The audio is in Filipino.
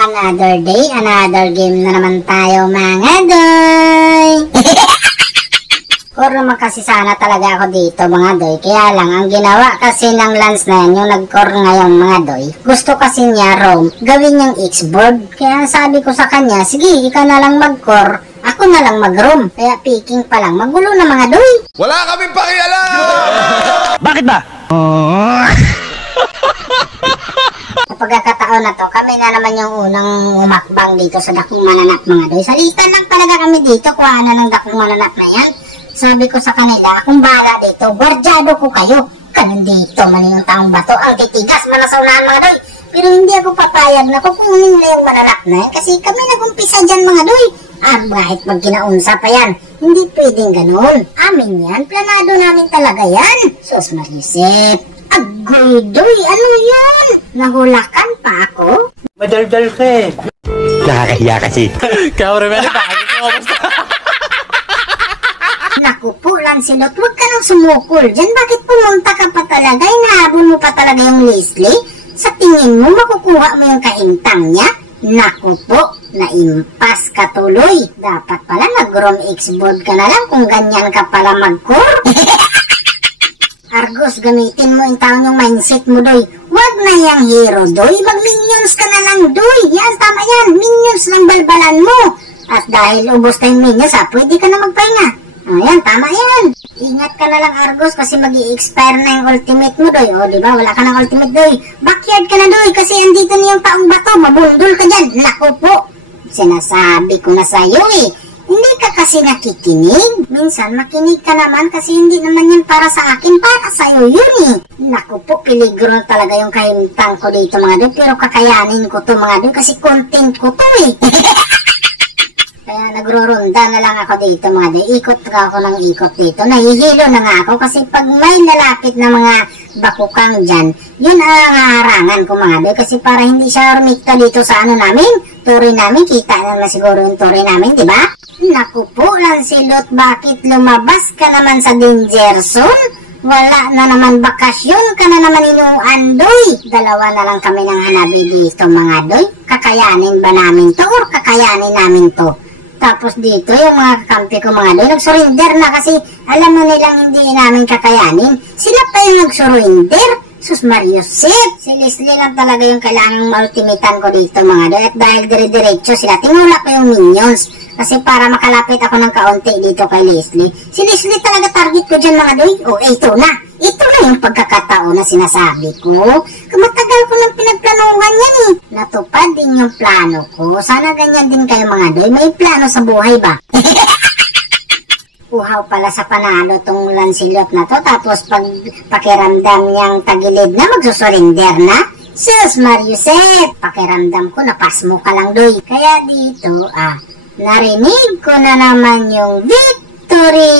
Another day, another game na naman tayo mga doy. Core naman kasi sana talaga ako dito mga doy. Kaya lang, ang ginawa kasi ng Lance na yan, yung nag-core ngayon mga doy. Gusto kasi niya Rome, gawin yung X-board. Kaya sabi ko sa kanya, sige, ikaw na lang mag-core, ako na lang mag-Rome. Kaya picking pa lang, magulo na mga doy. Wala kaming pakialam! Bakit ba? Sa pagkakataon na to, kami na naman yung unang umakbang dito sa dakong mananap mga doy. Salitan lang talaga kami dito kung ano ng dakong mananap na yan. Sabi ko sa kanila, akong bahala dito, gwardyado ko kayo. Kanin dito, mali yung taong bato, ang titigas, manasaunahan mga doy. Pero hindi ako papayag na kukunin nila yung mananap na yan kasi kami nag-umpisa dyan mga doy. Kahit magkinaunsa pa yan, hindi pwedeng ganun. Amin yan, planado namin talaga yan. Sus Marisip, agoy doy, ano yan? Nahulakan pa ako? Madaldal ka eh. Nakakahiya kasi. Kaya rin bakit? Naku po, Lancelot, huwag ka nang sumukol dyan. Bakit pumunta ka pa talaga? Inahabol mo pa talaga yung Leslie? Sa tingin mo, makukuha mo yung kahintang niya? Naku po, naimpas ka tuloy. Dapat pala nag-Rome X-board ka na lang kung ganyan ka pala mag-core. Argos, gamitin mo yung taong yung mindset mo, doy. Huwag na yung hero, doy. Mag-minions ka na lang, doy. Yan, tama yan. Minions lang balbalan mo. At dahil ubos na yung minions, pwede ka na magpahinga. Ayan, tama yan. Ingat ka na lang, Argos, kasi mag-i-expire na yung ultimate mo, doy. O, diba? Wala ka ng ultimate, doy. Backyard ka na, doy, kasi andito na yung taong bato. Mabundol ka dyan. Naku po. Sinasabi ko na sa'yo, eh. Hindi ka kasi nakikinig. Minsan, makinig ka naman kasi hindi naman yan para sa akin. Para sa'yo yun, eh. Naku po, peligro talaga yung kahintang ko dito, mga doy. Pero kakayanin ko to, mga doy, kasi content ko to, eh. Kaya nagrurunda na lang ako dito mga doy. Ikot ka ako ng ikot dito. Nahihilo na nga ako kasi pag may nalapit na mga bakukang dyan, yun ang harangan ko mga doy. Kasi para hindi siya rumikta dito sa ano namin, turin namin, kita na siguro yung turin namin, di ba? Naku po, Lancelot, bakit lumabas ka naman sa danger zone? Wala na naman bakasyon ka na naman inuan, doy. Dalawa na lang kami ng hanabi dito mga doy. Kakayanin ba namin to or kakayanin namin to? Tapos dito, yung mga kakampi ko mga doy, nag-surrender na kasi alam mo nilang hindi namin kakayanin. Sila pa yung nag-surrender. Sus Mariusip, si Leslie lang talaga yung kailangang ma-ultimatean ko dito mga doy. At dahil dire-diretso sila, tinula ko yung minions. Kasi para makalapit ako ng kaunti dito kay Leslie. Si Leslie talaga target ko dyan mga doy. O, ito na. Ito na yung pagkakataon na sinasabi ko. Matagal ko nang pinagplanuhan yan eh. Natupad din yung plano ko. Sana ganyan din kayo mga doy. May plano sa buhay ba? Uhaw pala sa panalo tong Lancelot na to. Tapos pag pakiramdam niyang tagilid na, magsusurrender na. Sus Mariusep, pakiramdam ko napasmo ka lang doy. Kaya dito, narinig ko na naman yung victory!